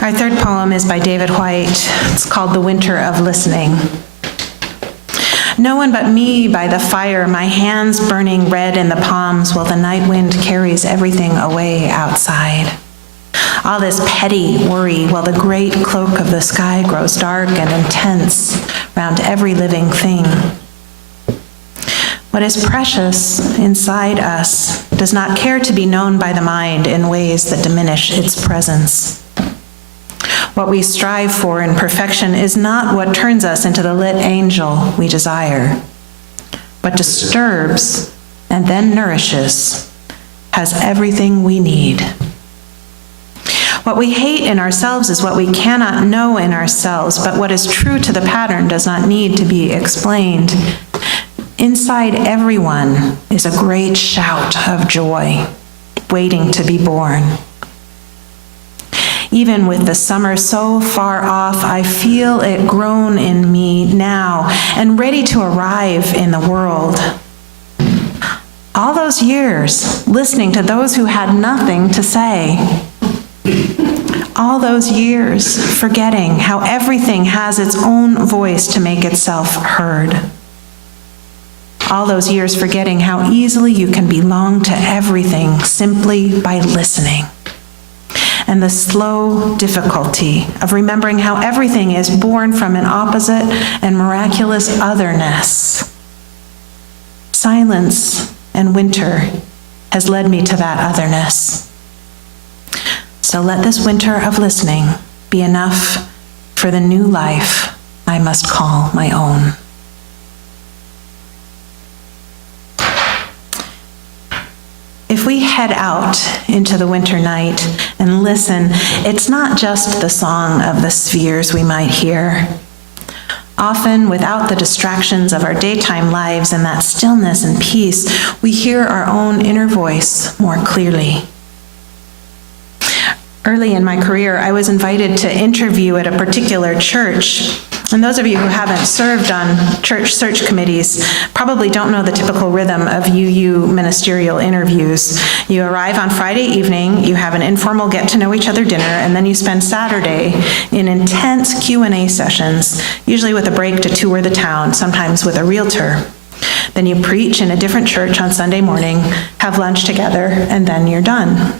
Our third poem is by David Whyte. It's called The Winter of Listening. No one but me by the fire, my hands burning red in the palms while the night wind carries everything away outside. All this petty worry while the great cloak of the sky grows dark and intense round every living thing. What is precious inside us does not care to be known by the mind in ways that diminish its presence. What we strive for in perfection is not what turns us into the lit angel we desire. What disturbs and then nourishes has everything we need. What we hate in ourselves is what we cannot know in ourselves, but what is true to the pattern does not need to be explained. Inside everyone is a great shout of joy, waiting to be born. Even with the summer so far off, I feel it grown in me now and ready to arrive in the world. All those years listening to those who had nothing to say. All those years forgetting how everything has its own voice to make itself heard. All those years forgetting how easily you can belong to everything simply by listening. And the slow difficulty of remembering how everything is born from an opposite and miraculous otherness. Silence and winter has led me to that otherness. So let this winter of listening be enough for the new life I must call my own. If we head out into the winter night and listen, it's not just the song of the spheres we might hear. Often, without the distractions of our daytime lives and that stillness and peace, we hear our own inner voice more clearly. Early in my career, I was invited to interview at a particular church. And those of you who haven't served on church search committees probably don't know the typical rhythm of UU ministerial interviews. You arrive on Friday evening, you have an informal get-to-know-each-other dinner, and then you spend Saturday in intense Q&A sessions, usually with a break to tour the town, sometimes with a realtor. Then you preach in a different church on Sunday morning, have lunch together, and then you're done.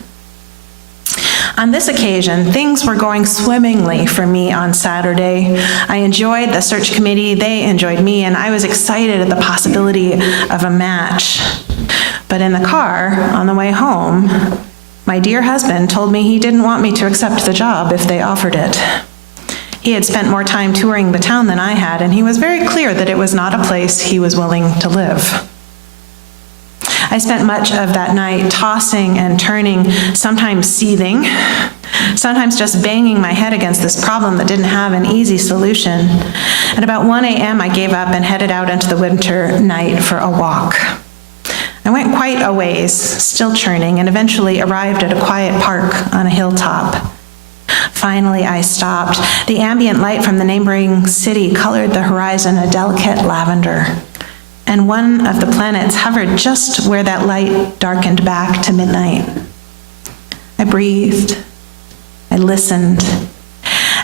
On this occasion, things were going swimmingly for me on Saturday. I enjoyed the search committee, they enjoyed me, and I was excited at the possibility of a match. But in the car, on the way home, my dear husband told me he didn't want me to accept the job if they offered it. He had spent more time touring the town than I had, and he was very clear that it was not a place he was willing to live. I spent much of that night tossing and turning, sometimes seething, sometimes just banging my head against this problem that didn't have an easy solution. At about 1 a.m., I gave up and headed out into the winter night for a walk. I went quite a ways, still churning, and eventually arrived at a quiet park on a hilltop. Finally, I stopped. The ambient light from the neighboring city colored the horizon a delicate lavender. And one of the planets hovered just where that light darkened back to midnight. I breathed, I listened,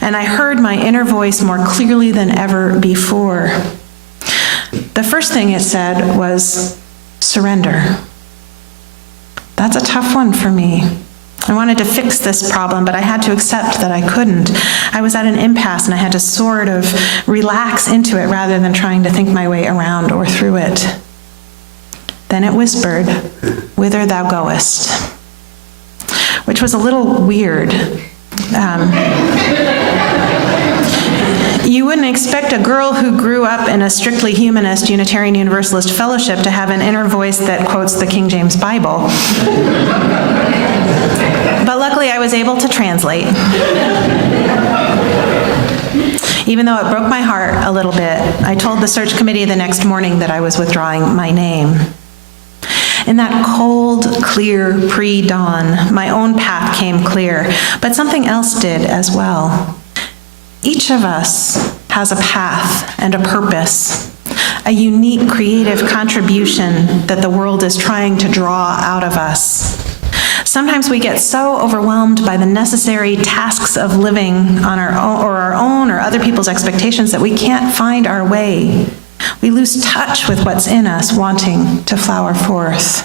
and I heard my inner voice more clearly than ever before. The first thing it said was, surrender. That's a tough one for me. I wanted to fix this problem, but I had to accept that I couldn't. I was at an impasse, and I had to sort of relax into it rather than trying to think my way around or through it. Then it whispered, "Whither thou goest," which was a little weird. You wouldn't expect a girl who grew up in a strictly humanist Unitarian Universalist fellowship to have an inner voice that quotes the King James Bible. But luckily, I was able to translate. Even though it broke my heart a little bit, I told the search committee the next morning that I was withdrawing my name. In that cold, clear pre-dawn, my own path came clear, but something else did as well. Each of us has a path and a purpose, a unique creative contribution that the world is trying to draw out of us. Sometimes we get so overwhelmed by the necessary tasks of living on our own or other people's expectations that we can't find our way. We lose touch with what's in us wanting to flower forth.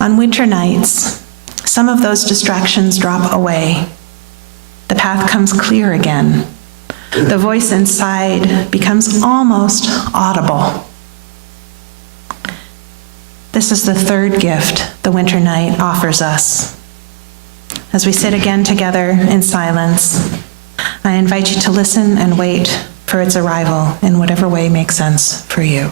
On winter nights, some of those distractions drop away. The path comes clear again. The voice inside becomes almost audible. This is the third gift the winter night offers us. As we sit again together in silence, I invite you to listen and wait for its arrival in whatever way makes sense for you.